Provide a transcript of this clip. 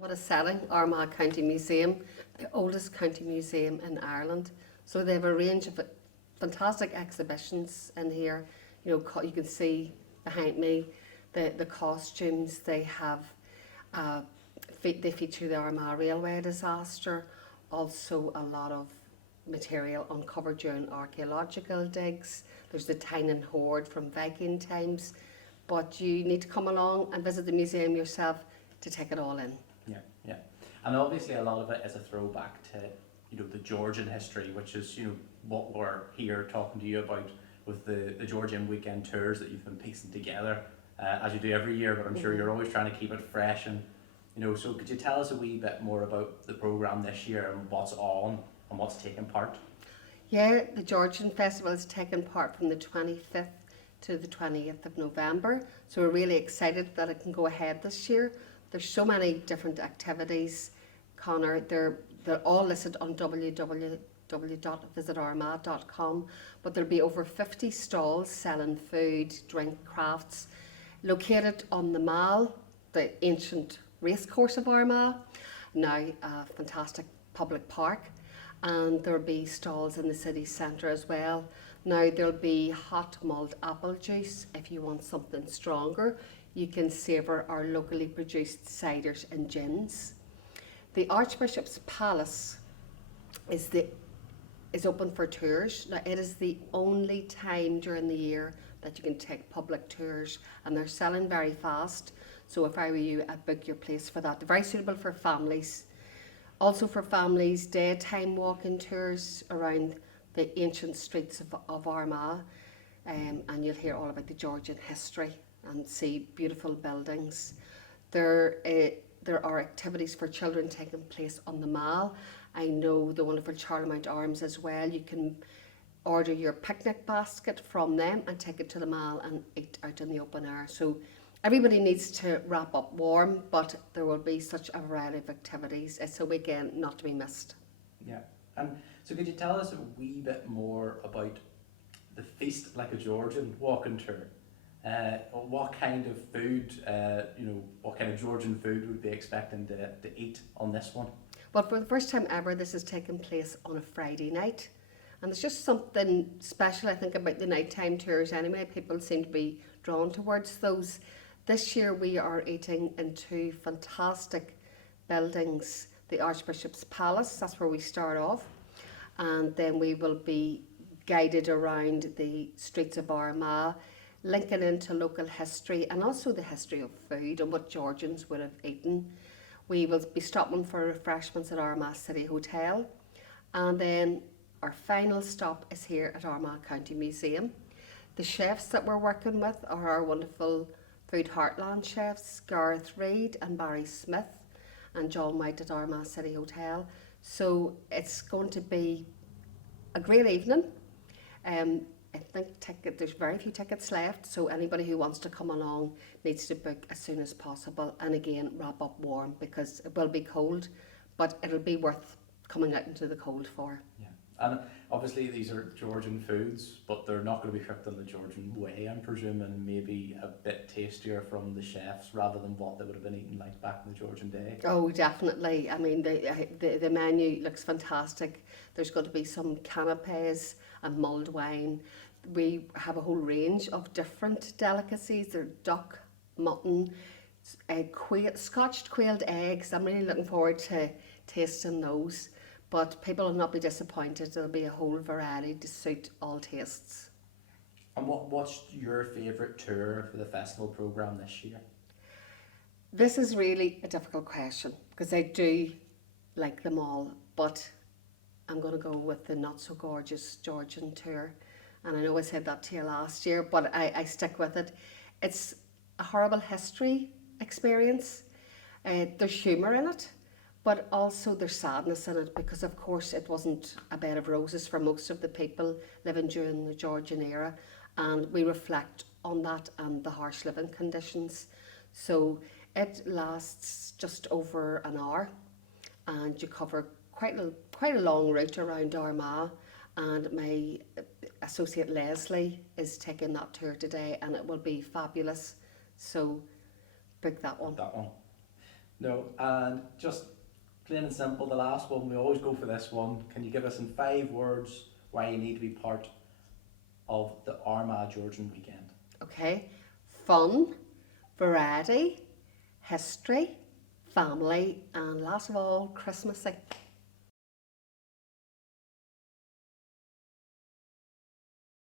What a setting, Armagh County Museum, the oldest county museum in Ireland. So they have a range of fantastic exhibitions in here. You know, you can see behind me the costumes. They have, they feature the Armagh railway disaster, also a lot of material uncovered during archaeological digs. There's the Tynan hoard from Viking times, but you need to come along and visit the museum yourself to take it all in. Yeah, yeah, and obviously a lot of it is a throwback to the Georgian history, which is what we're here talking to you about with the Georgian weekend tours that you've been piecing together as you do every year. But I'm sure you're always trying to keep it fresh, and so could you tell us a wee bit more about the programme this year and what's on and what's taking part? Yeah, the Georgian Festival is taking part from the 25th to the 20th of November. So we're really excited that it can go ahead this year. There's so many different activities, Connor. They're all listed on www.visitarmagh.com, but there'll be over 50 stalls selling food, drink, crafts, located on the Mall, the ancient racecourse of Armagh, now a fantastic public park, and there'll be stalls in the city centre as well. Now there'll be hot mulled apple juice if you want something stronger. You can savour our locally produced ciders and gins. The Archbishop's Palace is open for tours. Now it is the only time during the year that you can take public tours, and they're selling very fast. So if I were you, I'd book your place for that. They're very suitable for families. Also for families, daytime walking tours around the ancient streets of Armagh, and you'll hear all about the Georgian history and see beautiful buildings. There are activities for children taking place on the Mall. I know the wonderful Charlemont Arms as well. You can order your picnic basket from them and take it to the Mall and eat out in the open air. So everybody needs to wrap up warm, but there will be such a variety of activities. It's a weekend not to be missed. Yeah, and so could you tell us a wee bit more about the Feast Like a Georgian walking tour? What kind of food, what kind of Georgian food would be expecting to eat on this one? Well, for the first time ever, this is taking place on a Friday night. And there's just something special, I think, about the nighttime tours anyway. People seem to be drawn towards those. This year we are eating in two fantastic buildings. The Archbishop's Palace, that's where we start off. And then we will be guided around the streets of Armagh, linking into local history and also the history of food and what Georgians would have eaten. We will be stopping for refreshments at Armagh City Hotel, and then our final stop is here at Armagh County Museum. The chefs that we're working with are our wonderful Food Heartland chefs, Gareth Reid and Barry Smith and John White at Armagh City Hotel. So it's going to be a great evening. I think there's very few tickets left, so anybody who wants to come along needs to book as soon as possible, and again wrap up warm because it will be cold, but it'll be worth coming out into the cold for. Yeah, and obviously these are Georgian foods, but they're not going to be cooked in the Georgian way, I'm presuming. Maybe a bit tastier from the chefs rather than what they would have been eating like back in the Georgian day. Oh, definitely. I mean, the menu looks fantastic. There's going to be some canapes and mulled wine. We have a whole range of different delicacies. There are duck, mutton, scotched quailed eggs. I'm really looking forward to tasting those. But people will not be disappointed. There'll be a whole variety to suit all tastes. And what's your favourite tour for the festival programme this year? This is really a difficult question because I do like them all, but I'm going to go with the not so gorgeous Georgian Tour. And I know I said that to you last year, but I stick with it. It's a horrible history experience. There's humour in it, but also there's sadness in it because, of course, it wasn't a bed of roses for most of the people living during the Georgian era, and we reflect on that and the harsh living conditions. So it lasts just over an hour, and you cover quite a long route around Armagh. And my associate Leslie is taking that tour today, and it will be fabulous. So book that one. That one. No, and just plain and simple, the last one, we always go for this one. Can you give us in 5 words why you need to be part of the Armagh Georgian weekend? Okay, fun, variety, history, family, and last of all, Christmassy.